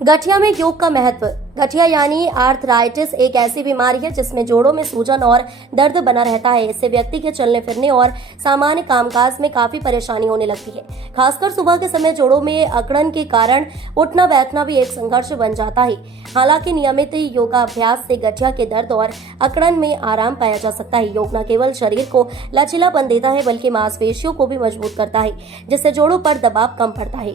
गठिया में योग का महत्व। गठिया यानी आर्थराइटिस एक ऐसी बीमारी है जिसमें जोड़ों में सूजन और दर्द बना रहता है। इससे व्यक्ति के चलने फिरने और सामान्य कामकाज में काफी परेशानी होने लगती है। खासकर सुबह के समय जोड़ों में अकड़न के कारण उठना बैठना भी एक संघर्ष बन जाता है। हालांकि नियमित योगाभ्यास से गठिया के दर्द और अकड़न में आराम पाया जा सकता है। योग न केवल शरीर को लचीलापन देता है बल्कि मांसपेशियों को भी मजबूत करता है, जिससे जोड़ों पर दबाव कम पड़ता है।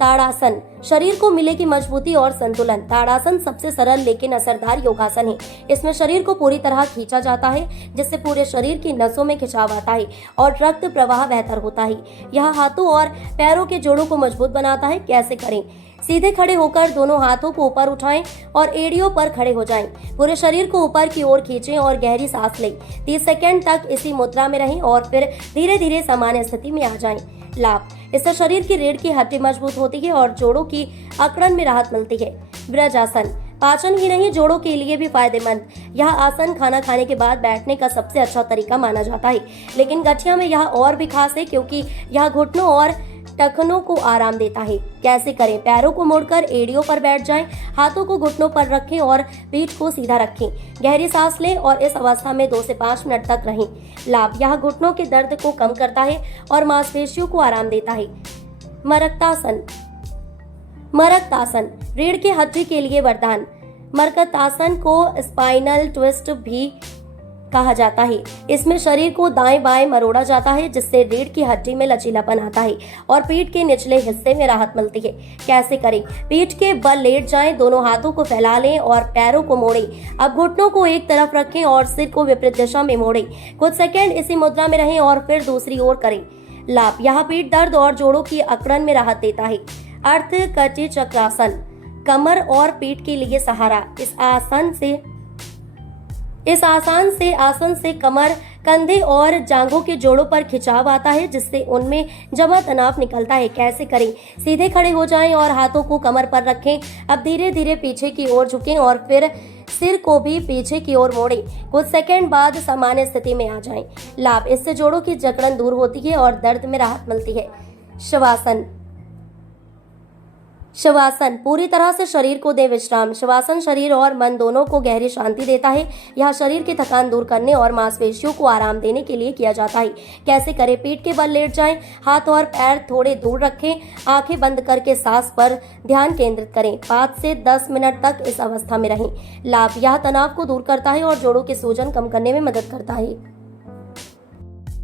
ताड़ासन, शरीर को मिलेगी मजबूती और संतुलन। ताड़ासन सबसे सरल लेकिन असरदार योगासन है। इसमें शरीर को पूरी तरह खींचा जाता है, जिससे पूरे शरीर की नसों में खिंचाव आता है और रक्त प्रवाह बेहतर होता है। यह हाथों और पैरों के जोड़ों को मजबूत बनाता है। कैसे करें? सीधे खड़े होकर दोनों हाथों को ऊपर उठाएं और एड़ियों पर खड़े हो जाएं। पूरे शरीर को ऊपर की ओर खींचें और गहरी सांस लें। 30 सेकंड तक इसी मुद्रा में रहें और फिर धीरे धीरे सामान्य स्थिति में आ जाएं। लाभ, इससे शरीर की रीढ़ की हड्डी मजबूत होती है और जोड़ों की अकड़न में राहत मिलती है। ब्रजासन, पाचन ही नहीं जोड़ों के लिए भी फायदेमंद। यह आसन खाना खाने के बाद बैठने का सबसे अच्छा तरीका माना जाता है, लेकिन गठिया में यह और भी खास है क्योंकि यह घुटनों और टखनों को आराम देता है। कैसे करें? पैरों को मोड़कर एड़ियों पर बैठ जाएं, हाथों को घुटनों पर रखें और पीठ को सीधा रखें। गहरी सांस लें और इस अवस्था में 2 से 5 मिनट तक रहें। लाभ, यह घुटनों के दर्द को कम करता है और मांसपेशियों को आराम देता है। मरकतासन, मरकतासन रीढ़ की हड्डी के लिए वरदान। मरकतासन को स्पाइनल ट्विस्ट भी कहा जाता है। इसमें शरीर को दाएं बाएं मरोड़ा जाता है, जिससे रीढ़ की हड्डी में लचीलापन आता है और पीठ के निचले हिस्से में राहत मिलती है। कैसे करें? पीठ के बल लेट जाएं, दोनों हाथों को फैला लें और पैरों को मोड़ें। अब घुटनों को एक तरफ रखें और सिर को विपरीत दिशा में मोड़ें। कुछ सेकंड इसी मुद्रा में रहें और फिर दूसरी ओर करें। लाभ, यह पीठ दर्द और जोड़ों की अकड़न में राहत देता है। अर्ध कटी चक्रासन, कमर और पीठ के लिए सहारा। इस आसन से कमर, कंधे और जांघों के जोड़ों पर खिंचाव आता है, जिससे उनमें जमा तनाव निकलता है। कैसे करें? सीधे खड़े हो जाएं और हाथों को कमर पर रखें। अब धीरे धीरे पीछे की ओर झुकें और फिर सिर को भी पीछे की ओर मोड़ें। कुछ सेकंड बाद सामान्य स्थिति में आ जाएं। लाभ, इससे जोड़ों की जकड़न दूर होती है और दर्द में राहत मिलती है। शवासन, शवासन पूरी तरह से शरीर को दे विश्राम। शवासन शरीर और मन दोनों को गहरी शांति देता है। यह शरीर की थकान दूर करने और मांसपेशियों को आराम देने के लिए किया जाता है। कैसे करें? पीठ के बल लेट जाएं, हाथ और पैर थोड़े दूर रखें, आंखें बंद करके सांस पर ध्यान केंद्रित करें। 5 से 10 मिनट तक इस अवस्था में रहें। लाभ, यह तनाव को दूर करता है और जोड़ों के सूजन कम करने में मदद करता है।